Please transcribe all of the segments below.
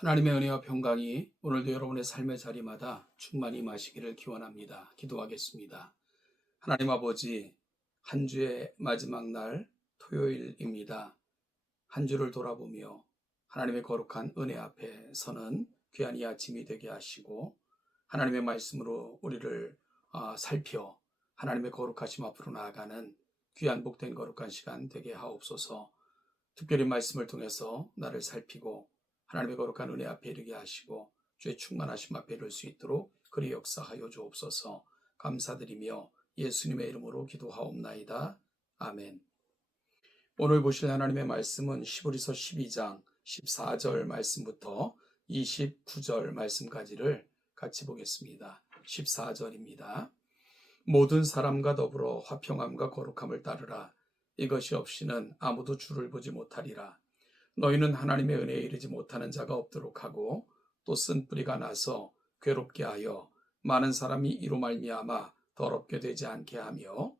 하나님의 은혜와 평강이 오늘도 여러분의 삶의 자리마다 충만히 임하시기를 기원합니다. 기도하겠습니다. 하나님 아버지, 한 주의 마지막 날 토요일입니다. 한 주를 돌아보며 하나님의 거룩한 은혜 앞에 서는 귀한 이 아침이 되게 하시고, 하나님의 말씀으로 우리를 살펴 하나님의 거룩하심 앞으로 나아가는 귀한 복된 거룩한 시간 되게 하옵소서. 특별히 말씀을 통해서 나를 살피고 하나님의 거룩한 은혜 앞에 이르게 하시고 주의 충만하심 앞에 이를 수 있도록 그리 역사하여 주옵소서. 감사드리며 예수님의 이름으로 기도하옵나이다. 아멘. 오늘 보실 하나님의 말씀은 히브리서 12장 14절 말씀부터 29절 말씀까지를 같이 보겠습니다. 14절입니다. 모든 사람과 더불어 화평함과 거룩함을 따르라. 이것이 없이는 아무도 주를 보지 못하리라. 너희는 하나님의 은혜에 이르지 못하는 자가 없도록 하고 또 쓴 뿌리가 나서 괴롭게 하여 많은 사람이 이로 말미암아 더럽게 되지 않게 하며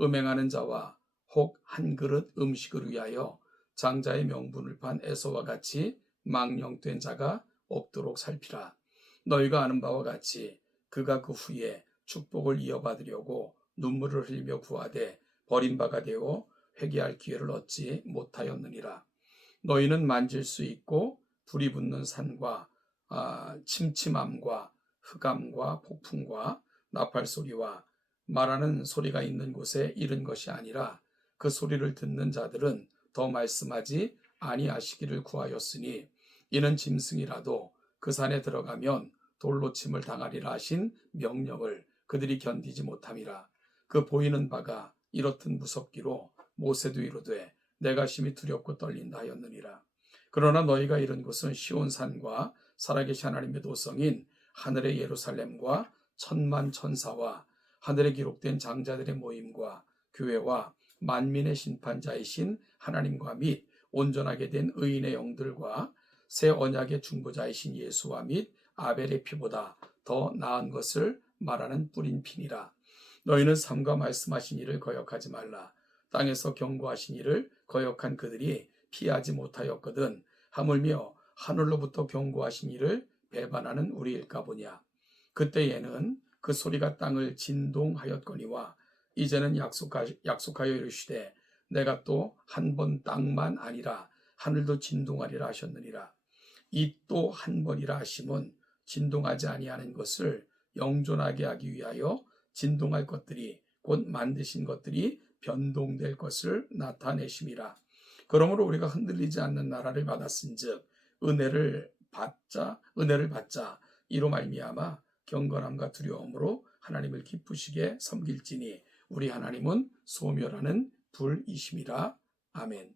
음행하는 자와 혹 한 그릇 음식을 위하여 장자의 명분을 판 에서와 같이 망령된 자가 없도록 살피라. 너희가 아는 바와 같이 그가 그 후에 축복을 이어받으려고 눈물을 흘리며 구하되 버림바가 되어 회개할 기회를 얻지 못하였느니라. 너희는 만질 수 있고 불이 붙는 산과 침침함과 흑암과 폭풍과 나팔 소리와 말하는 소리가 있는 곳에 이른 것이 아니라 그 소리를 듣는 자들은 더 말씀하지 아니하시기를 구하였으니 이는 짐승이라도 그 산에 들어가면 돌로 침을 당하리라 하신 명령을 그들이 견디지 못함이라. 그 보이는 바가 이렇듯 무섭기로 모세도 이르되 내가 심히 두렵고 떨린다 하였느니라. 그러나 너희가 이른 곳은 시온산과 살아계신 하나님의 도성인 하늘의 예루살렘과 천만 천사와 하늘에 기록된 장자들의 모임과 교회와 만민의 심판자이신 하나님과 및 온전하게 된 의인의 영들과 새 언약의 중보자이신 예수와 및 아벨의 피보다 더 나은 것을 말하는 뿌린 피니라. 너희는 삼가 말씀하신 이를 거역하지 말라. 땅에서 경고하신 이를 거역한 그들이 피하지 못하였거든 하물며 하늘로부터 경고하신 이를 배반하는 우리일까 보냐. 그때에는 그 소리가 땅을 진동하였거니와 이제는 약속하여 이르시되 내가 또 한 번 땅만 아니라 하늘도 진동하리라 하셨느니라. 이 또 한 번이라 하심은 진동하지 아니하는 것을 영존하게 하기 위하여 진동할 것들이 곧 만드신 것들이 변동될 것을 나타내심이라. 그러므로 우리가 흔들리지 않는 나라를 받았은즉 은혜를 받자 이로 말미암아 경건함과 두려움으로 하나님을 기쁘시게 섬길지니 우리 하나님은 소멸하는 불이심이라. 아멘.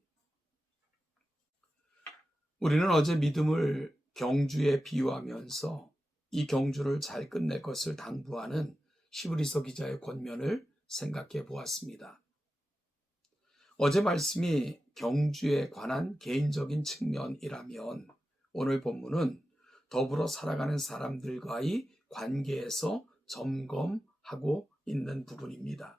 우리는 어제 믿음을 경주에 비유하면서 이 경주를 잘 끝낼 것을 당부하는 히브리서 기자의 권면을 생각해 보았습니다. 어제 말씀이 경주에 관한 개인적인 측면이라면 오늘 본문은 더불어 살아가는 사람들과의 관계에서 점검하고 있는 부분입니다.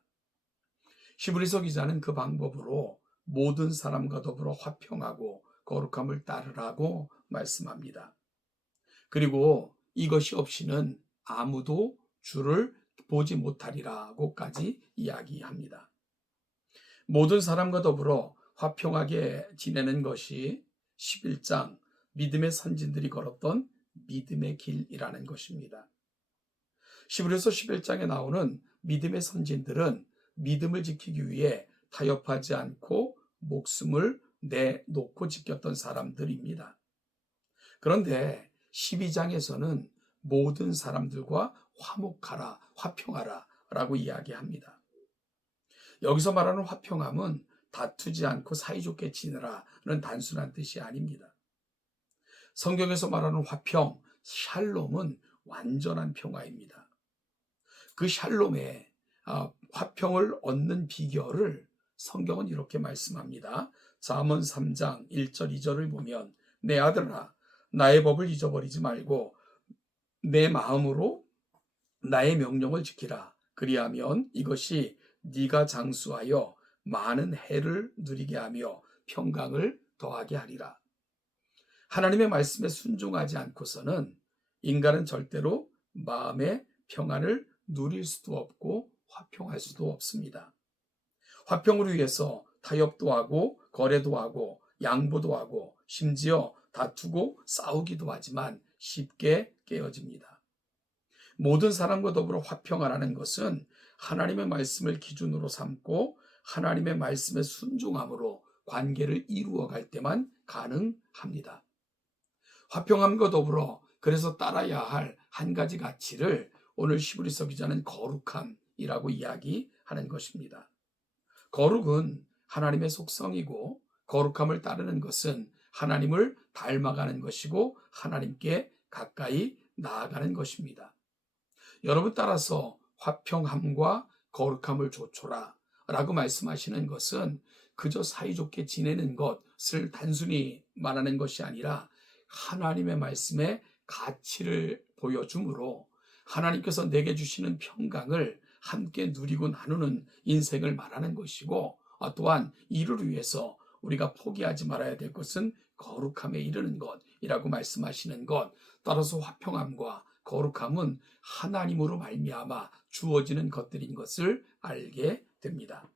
히브리서 기자는 그 방법으로 모든 사람과 더불어 화평하고 거룩함을 따르라고 말씀합니다. 그리고 이것이 없이는 아무도 주를 보지 못하리라고까지 이야기합니다. 모든 사람과 더불어 화평하게 지내는 것이 11장 믿음의 선진들이 걸었던 믿음의 길이라는 것입니다. 히브리서 11장에 나오는 믿음의 선진들은 믿음을 지키기 위해 타협하지 않고 목숨을 내놓고 지켰던 사람들입니다. 그런데 12장에서는 모든 사람들과 화목하라, 화평하라 라고 이야기합니다. 여기서 말하는 화평함은 다투지 않고 사이좋게 지내라는 단순한 뜻이 아닙니다. 성경에서 말하는 화평, 샬롬은 완전한 평화입니다. 그 샬롬의 화평을 얻는 비결을 성경은 이렇게 말씀합니다. 잠언 3장 1절 2절을 보면 내 아들아 나의 법을 잊어버리지 말고 내 마음으로 나의 명령을 지키라. 그리하면 이것이 네가 장수하여 많은 해를 누리게 하며 평강을 더하게 하리라. 하나님의 말씀에 순종하지 않고서는 인간은 절대로 마음의 평안을 누릴 수도 없고 화평할 수도 없습니다. 화평을 위해서 타협도 하고 거래도 하고 양보도 하고 심지어 다투고 싸우기도 하지만 쉽게 깨어집니다. 모든 사람과 더불어 화평하라는 것은 하나님의 말씀을 기준으로 삼고 하나님의 말씀에 순종함으로 관계를 이루어갈 때만 가능합니다. 화평함과 더불어 그래서 따라야 할 한 가지 가치를 오늘 시브리서 기자는 거룩함이라고 이야기하는 것입니다. 거룩은 하나님의 속성이고 거룩함을 따르는 것은 하나님을 닮아가는 것이고 하나님께 가까이 나아가는 것입니다. 여러분, 따라서 화평함과 거룩함을 조초라 라고 말씀하시는 것은 그저 사이좋게 지내는 것을 단순히 말하는 것이 아니라 하나님의 말씀에 가치를 보여주므로 하나님께서 내게 주시는 평강을 함께 누리고 나누는 인생을 말하는 것이고, 또한 이를 위해서 우리가 포기하지 말아야 될 것은 거룩함에 이르는 것이라고 말씀하시는 것. 따라서 화평함과 거룩함은 하나님으로 말미암아 주어지는 것들인 것을 알게 됩니다.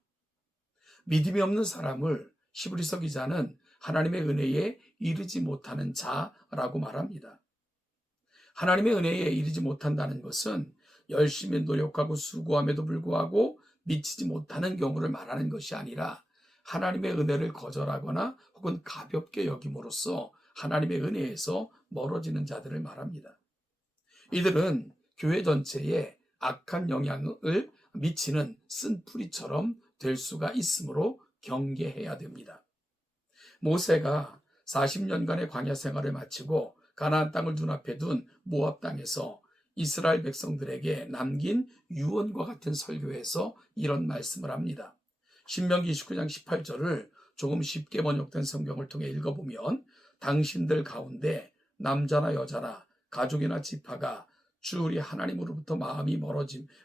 믿음이 없는 사람을 시브리서 기자는 하나님의 은혜에 이르지 못하는 자라고 말합니다. 하나님의 은혜에 이르지 못한다는 것은 열심히 노력하고 수고함에도 불구하고 미치지 못하는 경우를 말하는 것이 아니라 하나님의 은혜를 거절하거나 혹은 가볍게 여김으로써 하나님의 은혜에서 멀어지는 자들을 말합니다. 이들은 교회 전체에 악한 영향을 미치는 쓴뿌리처럼 될 수가 있으므로 경계해야 됩니다. 모세가 40년간의 광야 생활을 마치고 가나안 땅을 눈앞에 둔 모압 땅에서 이스라엘 백성들에게 남긴 유언과 같은 설교에서 이런 말씀을 합니다. 신명기 29장 18절을 조금 쉽게 번역된 성경을 통해 읽어보면 당신들 가운데 남자나 여자나 가족이나 지파가 주 우리 하나님으로부터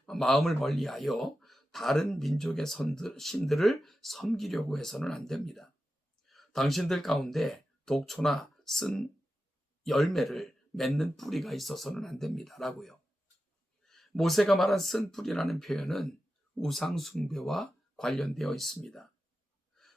마음을 멀리하여 다른 민족의 신들을 섬기려고 해서는 안 됩니다. 당신들 가운데 독초나 쓴 열매를 맺는 뿌리가 있어서는 안 됩니다. 라고요. 모세가 말한 쓴 뿌리라는 표현은 우상 숭배와 관련되어 있습니다.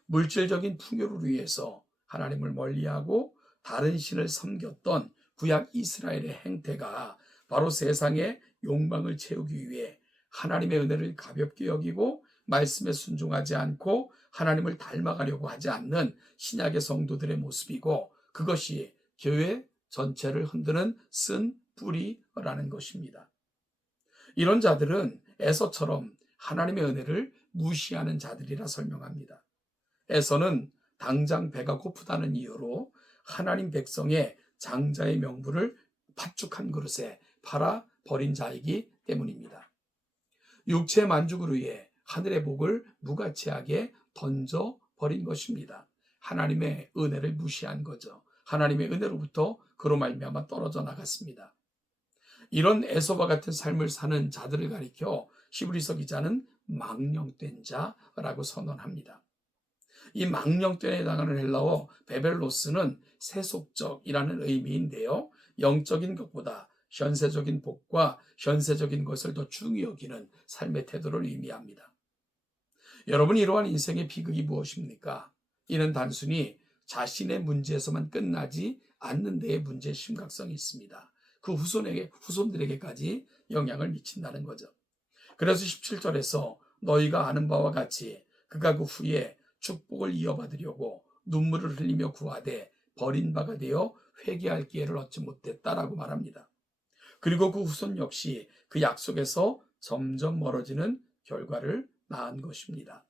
물질적인 풍요를 위해서 하나님을 멀리하고 다른 신을 섬겼던 구약 이스라엘의 행태가 바로 세상의 욕망을 채우기 위해 하나님의 은혜를 가볍게 여기고 말씀에 순종하지 않고 하나님을 닮아가려고 하지 않는 신약의 성도들의 모습이고, 그것이 교회 전체를 흔드는 쓴 뿌리라는 것입니다. 이런 자들은 에서처럼 하나님의 은혜를 무시하는 자들이라 설명합니다. 에서는 당장 배가 고프다는 이유로 하나님 백성의 장자의 명분을 팥죽 한 그릇에 팔아 버린 자이기 때문입니다. 육체의 만족을 위해 하늘의 복을 무가치하게 던져 버린 것입니다. 하나님의 은혜를 무시한 거죠. 하나님의 은혜로부터 그로 말미암아 떨어져 나갔습니다. 이런 에서와 같은 삶을 사는 자들을 가리켜 히브리서 기자는 망령된 자라고 선언합니다. 이 망령된에 해당하는 헬라어 베벨로스는 세속적이라는 의미인데요, 영적인 것보다 현세적인 복과 현세적인 것을 더 중히 여기는 삶의 태도를 의미합니다. 여러분, 이러한 인생의 비극이 무엇입니까? 이는 단순히 자신의 문제에서만 끝나지 않는 데에 문제의 심각성이 있습니다. 그 후손들에게까지 영향을 미친다는 거죠. 그래서 17절에서 너희가 아는 바와 같이 그가 그 후에 축복을 이어받으려고 눈물을 흘리며 구하되 버린 바가 되어 회개할 기회를 얻지 못했다라고 말합니다. 그리고 그 후손 역시 그 약속에서 점점 멀어지는 결과를 낳은 것입니다.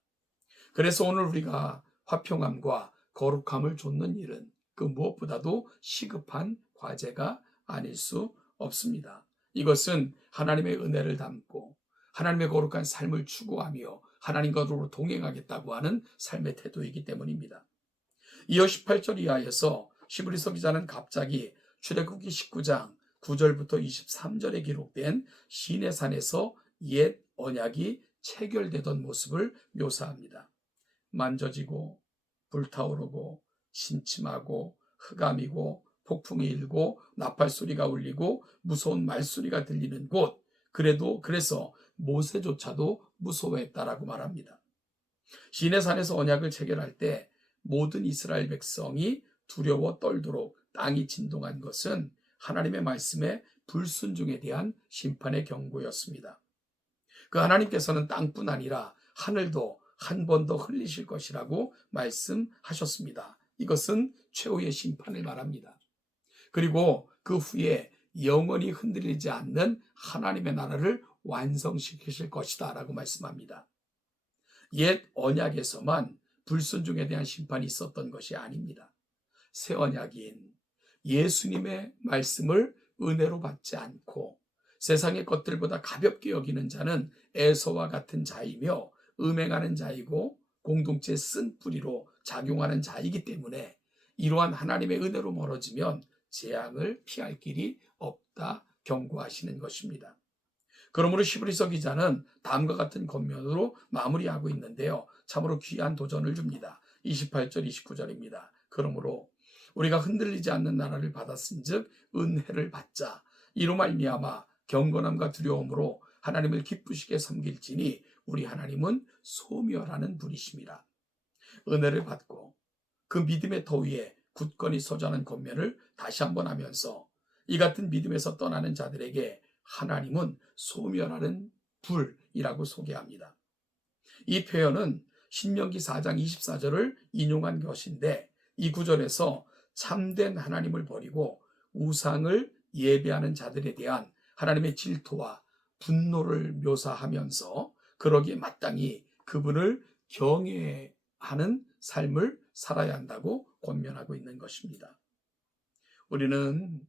그래서 오늘 우리가 화평함과 거룩함을 좇는 일은 그 무엇보다도 시급한 과제가 아닐 수 없습니다. 이것은 하나님의 은혜를 담고 하나님의 거룩한 삶을 추구하며 하나님과로 동행하겠다고 하는 삶의 태도이기 때문입니다. 이어 18절 이하에서 히브리서 기자는 갑자기 출애굽기 19장 9절부터 23절에 기록된 시내산에서 옛 언약이 체결되던 모습을 묘사합니다. 만져지고 불타오르고 침침하고 흑암이고 폭풍이 일고 나팔 소리가 울리고 무서운 말소리가 들리는 곳, 그래서 모세조차도 무서워했다라고 말합니다. 시내산에서 언약을 체결할 때 모든 이스라엘 백성이 두려워 떨도록 땅이 진동한 것은 하나님의 말씀에 불순종에 대한 심판의 경고였습니다. 그 하나님께서는 땅뿐 아니라 하늘도 한 번 더 흘리실 것이라고 말씀하셨습니다. 이것은 최후의 심판을 말합니다. 그리고 그 후에 영원히 흔들리지 않는 하나님의 나라를 완성시키실 것이다 라고 말씀합니다. 옛 언약에서만 불순종에 대한 심판이 있었던 것이 아닙니다. 새 언약인 예수님의 말씀을 은혜로 받지 않고 세상의 것들보다 가볍게 여기는 자는 에서와 같은 자이며 음행하는 자이고 공동체의 쓴뿌리로 작용하는 자이기 때문에 이러한 하나님의 은혜로 멀어지면 재앙을 피할 길이 없다 경고하시는 것입니다. 그러므로 히브리서 기자는 다음과 같은 겉면으로 마무리하고 있는데요. 참으로 귀한 도전을 줍니다. 28절, 29절입니다. 그러므로 우리가 흔들리지 않는 나라를 받았은즉 은혜를 받자. 이로 말미암아 경건함과 두려움으로 하나님을 기쁘시게 섬길지니 우리 하나님은 소멸하는 분이십니다. 은혜를 받고 그 믿음의 터 위에 굳건히 서자는 권면을 다시 한번 하면서 이 같은 믿음에서 떠나는 자들에게 하나님은 소멸하는 불이라고 소개합니다. 이 표현은 신명기 4장 24절을 인용한 것인데 이 구절에서 참된 하나님을 버리고 우상을 예배하는 자들에 대한 하나님의 질투와 분노를 묘사하면서 그러기에 마땅히 그분을 경외하는 삶을 살아야 한다고 권면하고 있는 것입니다. 우리는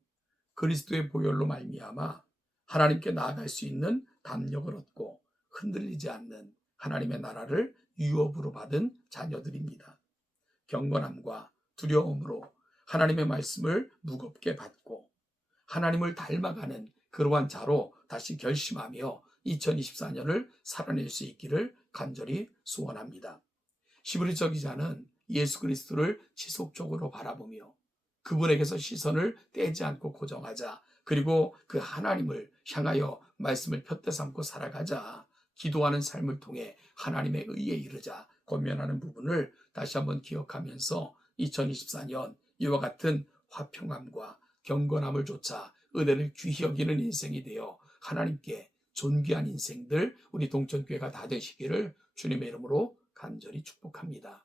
그리스도의 보혈로 말미암아 하나님께 나아갈 수 있는 담력을 얻고 흔들리지 않는 하나님의 나라를 유업으로 받은 자녀들입니다. 경건함과 두려움으로 하나님의 말씀을 무겁게 받고 하나님을 닮아가는 그러한 자로 다시 결심하며 2024년을 살아낼 수 있기를 간절히 소원합니다. 히브리서 기자는 예수 그리스도를 지속적으로 바라보며 그분에게서 시선을 떼지 않고 고정하자. 그리고 그 하나님을 향하여 말씀을 푯대 삼고 살아가자. 기도하는 삶을 통해 하나님의 의에 이르자 권면하는 부분을 다시 한번 기억하면서 2024년 이와 같은 화평함과 경건함을 좇아 은혜를 귀히 여기는 인생이 되어 하나님께 존귀한 인생들 우리 동천교회가 다 되시기를 주님의 이름으로 간절히 축복합니다.